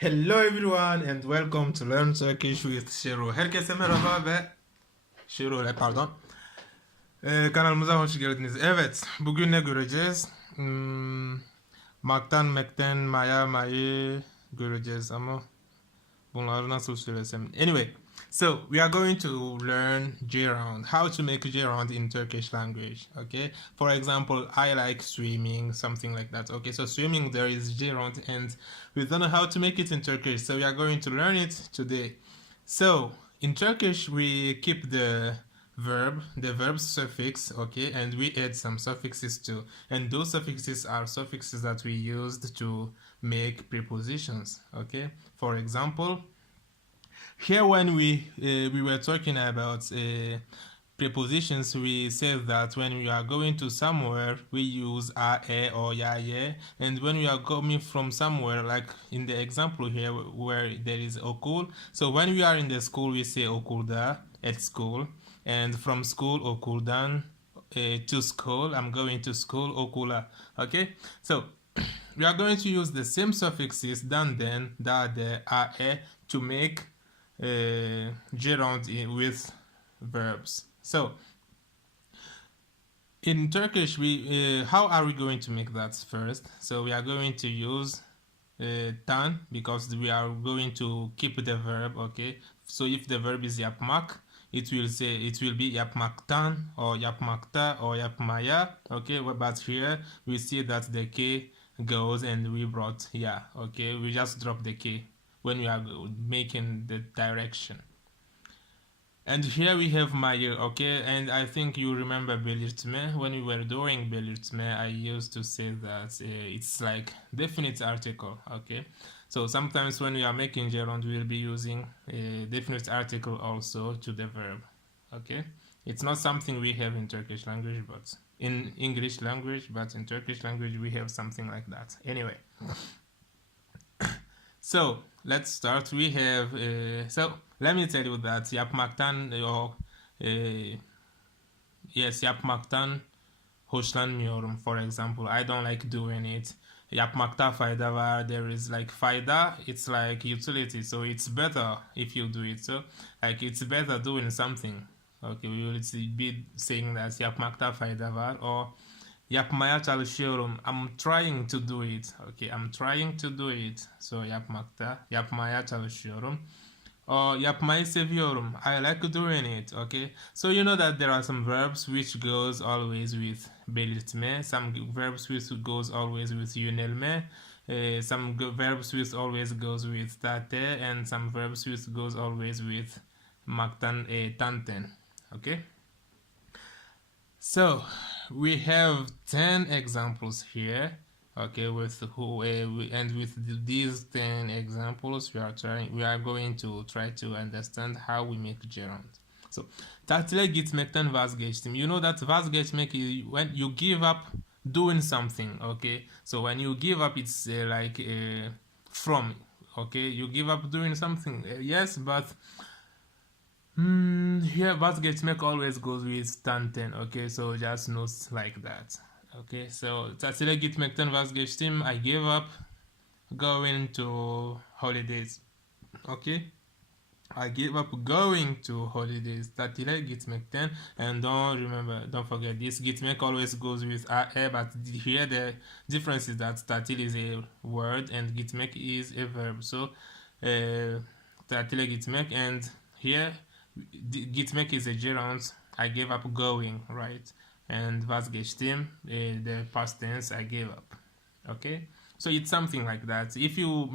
Hello everyone and welcome to Learn Turkish with Shiro. Herkese merhaba ve pardon. Kanalımıza hoş geldiniz. Evet, bugün ne göreceğiz? Maktan-Makta-Maya-Mayı göreceğiz ama bunları nasıl söylesem. Anyway, so we are going to learn gerund, how to make gerund in Turkish language. Okay, for example, I like swimming, something like that. Okay, so swimming, there is gerund and we don't know how to make it in Turkish, so we are going to learn it today. So in Turkish we keep the verb suffix, okay, and we add some suffixes too, and those suffixes are suffixes that we used to make prepositions. Okay, for example, here when we were talking about prepositions, we said that when we are going to somewhere we use a or ya, and when we are coming from somewhere, like in the example here where there is okul, so when we are in the school we say okulda, at school, and from school okuldan, to school, I'm going to school, okula. Okay, so we are going to use the same suffixes dan, den, da, de, a, to make gerund with verbs. So in Turkish, we how are we going to make that first? So we are going to use tan, because we are going to keep the verb. Okay, so if the verb is yapmak, it will be yapmaktan or yapmakta or yapmaya. Okay, but here we see that the k goes and we brought ya. Okay, we just drop the k when we are making the direction. And here we have Mayı, okay, and I think you remember belirtme. When we were doing belirtme, I used to say that it's like definite article, okay. So sometimes when we are making gerund, we will be using a definite article also to the verb, okay. It's not something we have in Turkish language, but in English language, but in Turkish language we have something like that. Anyway. So let's start. We have so let me tell you that yapmaktan yapmaktan hoşlanmıyorum. For example, I don't like doing it. Yapmakta fayda var. There is like fayda. It's like utility. So it's better if you do it. So like it's better doing something. Okay, we will be saying that yapmakta fayda var, or yapmaya çalışıyorum. I'm trying to do it. Okay, I'm trying to do it. So yapmaya çalışıyorum. Or yapmayı seviyorum. I like doing it. Okay, so you know that there are some verbs which goes always with belirtme, some verbs which goes always with yönelme, some verbs which always goes with tate, and some verbs which goes always with tanten. Okay, so we have 10 examples here. Okay, with these 10 examples we are going to try to understand how we make gerund. So tatile gitmekten vazgeçtim. You know that vazgeçmek is when you give up doing something. Okay, so when you give up, it's like from. Okay, you give up doing something. Yes, but here vazgeçmek always goes with tanten. Okay, so just notes like that. Okay, so tatile gitmekten vazgeçtim. I gave up going to holidays. Okay, I gave up going to holidays. Tatile gitmekten, and don't forget this. Gitmek always goes with a, but here the difference is that tatil is a word and gitmek is a verb. So tatile gitmek, and here gitmek is a gerund. I gave up going, right? And vazgeçtim, the past tense, I gave up. Okay, so it's something like that. If you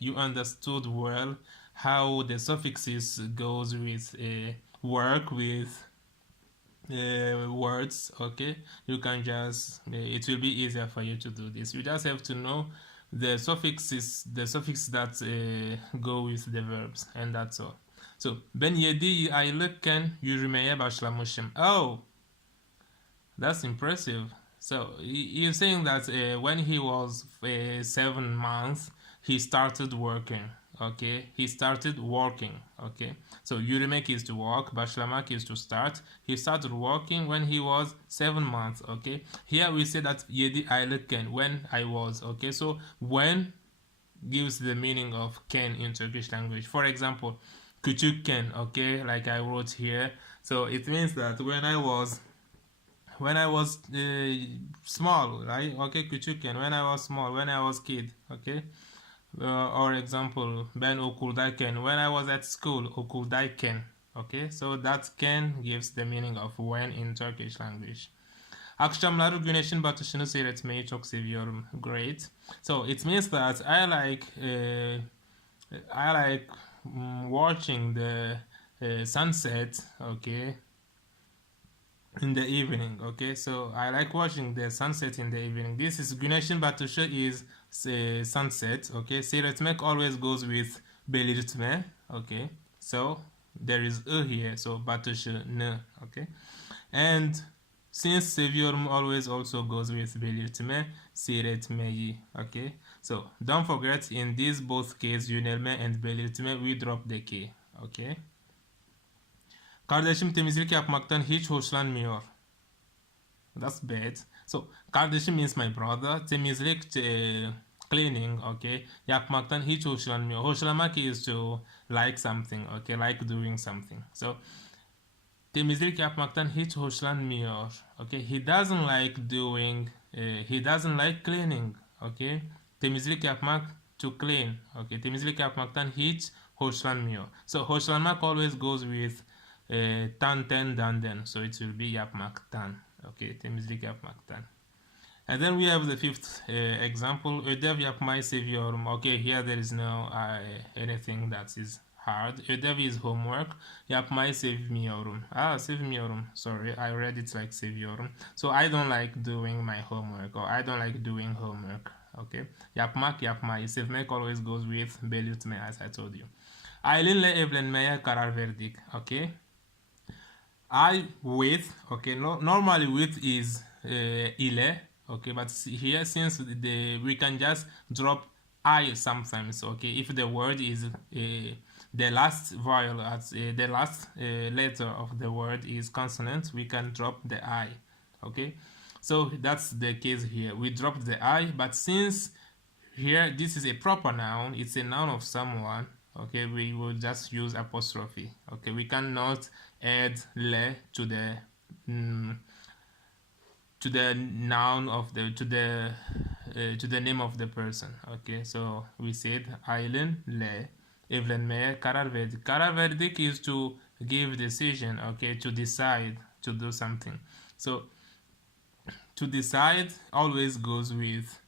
you understood well how the suffixes goes with work with words, okay, you can just it will be easier for you to do this. You just have to know the suffixes that go with the verbs, and that's all. So ben 7 aylıkken yürümeye başlamışım. Oh, that's impressive. So you're saying that when he was 7 months, he started working. Okay, he started working. Okay, so yürümek is to walk, başlamak is to start. He started working when he was 7 months. Okay, here we say that 7 aylıkken, when I was. Okay, so when gives the meaning of can in Turkish language. For example, küçükken, okay, like I wrote here. So it means that when I was small, right? Okay, küçükken, when I was small, when I was kid, okay. Or example, ben okuldayken, when I was at school, okuldayken, okay. So that can gives the meaning of when in Turkish language. Akşamları güneşin batışını seyretmeyi çok seviyorum. Great. So it means that I like watching the sunset, okay, in the evening, okay. So I like watching the sunset in the evening. This is güneşin batışı is sunset, okay. Seyretmek always goes with belirtme, okay. So there is here, so batışı n, okay. And since seviyorum always also goes with belirtme, seyretmeyi, okay. So don't forget in these both case yönelme and belirtme we drop the k, okay. Kardeşim temizlik yapmaktan hiç hoşlanmıyor. That's bad. So kardeşim means my brother. Temizlik cleaning, okay. Yapmaktan hiç hoşlanmıyor. Hoşlanmak is to like something, okay, like doing something. So temizlik yapmaktan hiç hoşlanmıyor. Okay, he doesn't like doing, he doesn't like cleaning. Okay, temizlik yapmak, to clean. Okay, temizlik yapmaktan hiç hoşlanmıyor. So hoşlanmak always goes with tan, ten, dan. So it will be yapmaktan. Okay, temizlik yapmaktan. And then we have the fifth example. Ödev yapmayı seviyorum. Okay, here there is no anything that is hard. Ödev is homework. Yapmayı sevmiyorum. Sevmiyorum. Sorry, I read it like seviyorum. So I don't like doing my homework, or I don't like doing homework. Okay. Yapmak, yapmayı. Sevmek always goes with belirtme, as I told you. Aylin'le evlenmeye karar verdik. Okay. I with, okay, normally with is ile, okay, but here since we can just drop I sometimes, okay, if the word is the last vowel as the last letter of the word is consonant, we can drop the I, okay. So that's the case here. We dropped the I, but since here this is a proper noun, it's a noun of someone, okay, we will just use apostrophe, okay. We cannot add le to the noun of the to the name of the person, okay. So we said Aylin'le evlenmeye karar verdik. Karar verdik is to give decision, okay, to decide to do something. So to decide always goes with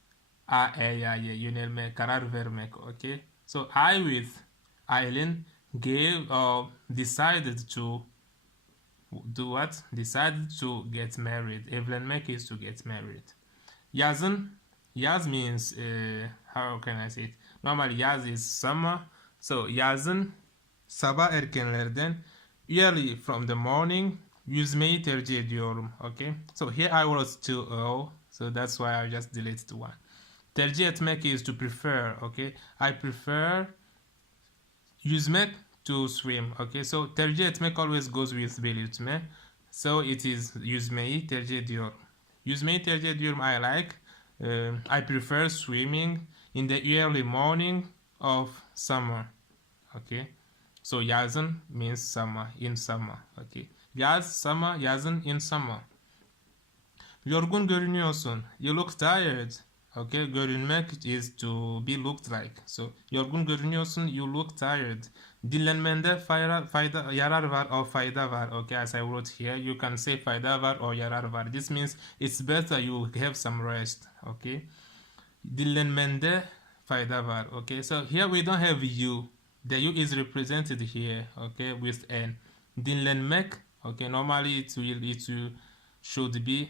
yönelme, karar vermek, okay. So I with Aylin gave or decided to do what? Decided to get married. Evlenmek is to get married. Yazın, yaz means how can I say it? Normally yaz is summer. So yazın sabah erkenlerden early from the morning yüzmeyi tercih ediyorum. Okay. So here I was too O. So that's why I just deleted one. Tercih etmek is to prefer. Okay. I prefer yüzmek to swim, okay. So tercih etmek always goes with belirtme. So it is yüzmeyi tercih ediyorum. Yüzmeyi tercih ediyorum, I like. I prefer swimming in the early morning of summer, okay. So yazın means summer, in summer, okay. Yaz, summer, yazın, in summer. Yorgun görünüyorsun. You look tired. Okay, görünmek is to be looked like. So yorgun görünüyorsun, you look tired. Dinlenmende yarar var or fayda var. Okay, as I wrote here, you can say fayda var or yarar var. This means it's better you have some rest. Okay, dinlenmende fayda var. Okay, so here we don't have you. The you is represented here. Okay, with n. Dinlenmek. Okay, normally it should be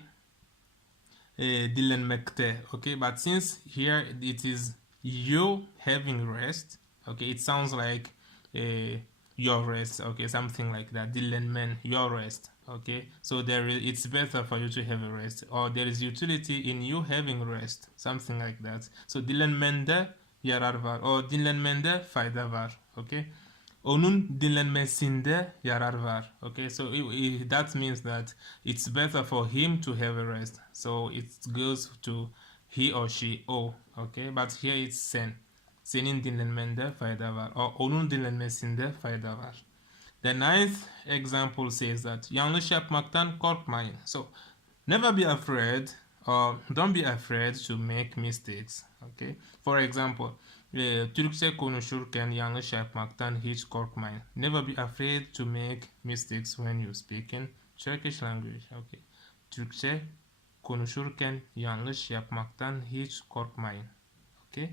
dinlenmekte, okay, but since here it is you having rest, okay, it sounds like your rest, okay, something like that. Dinlenmen, your rest, okay. So it's better for you to have a rest, or there is utility in you having rest, something like that. So dinlenmende yarar var, or dinlenmende fayda var, okay. Onun dinlenmesinde yarar var. Okay, so that means that it's better for him to have a rest. So it goes to he or she, o. Okay, but here it's sen. Senin dinlenmende fayda var. Onun dinlenmesinde fayda var. The ninth example says that yanlış yapmaktan korkmayın. So never be afraid or don't be afraid to make mistakes. Okay. For example, Türkçe konuşurken yanlış yapmaktan hiç korkmayın. Never be afraid to make mistakes when you speak in Turkish language. Okay. Türkçe konuşurken yanlış yapmaktan hiç korkmayın. Okay.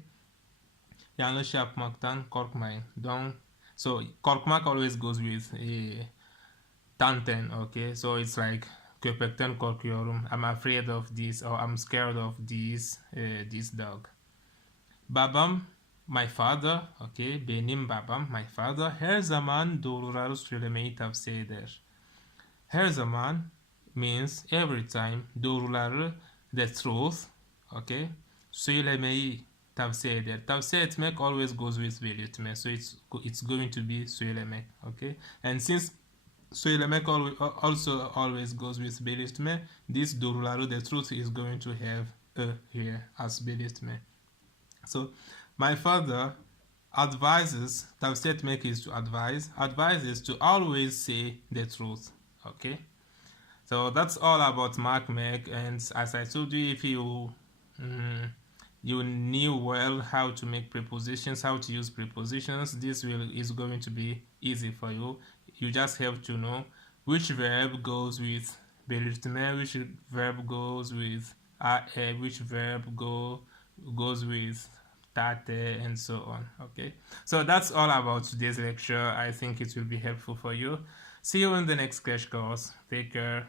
Yanlış yapmaktan korkmayın. Don't. So korkmak always goes with tanten. Okay. So it's like köpekten korkuyorum. I'm afraid of this or I'm scared of this dog. Babam, my father, okay, benim babam, my father her zaman doğruları söylemeyi tavsiye eder. Her zaman means every time, doğruları, the truth, okay, söylemeyi tavsiye eder. Tavsiye etmek always goes with belirtme, so it's going to be söylemek, okay. And since söylemek also always goes with belirtme, this doğruları, the truth, is going to have a here as belirtme. So my father advises, tavsiye etmek is to advises to always say the truth. Okay, so that's all about make. And as I told you, if you you knew well how to make prepositions, how to use prepositions, this is going to be easy for you. You just have to know which verb goes with belirtme, which verb goes with which verb goes with tate, and so on. Okay, so that's all about today's lecture. I think it will be helpful for you. See you in the next crash course. Take care.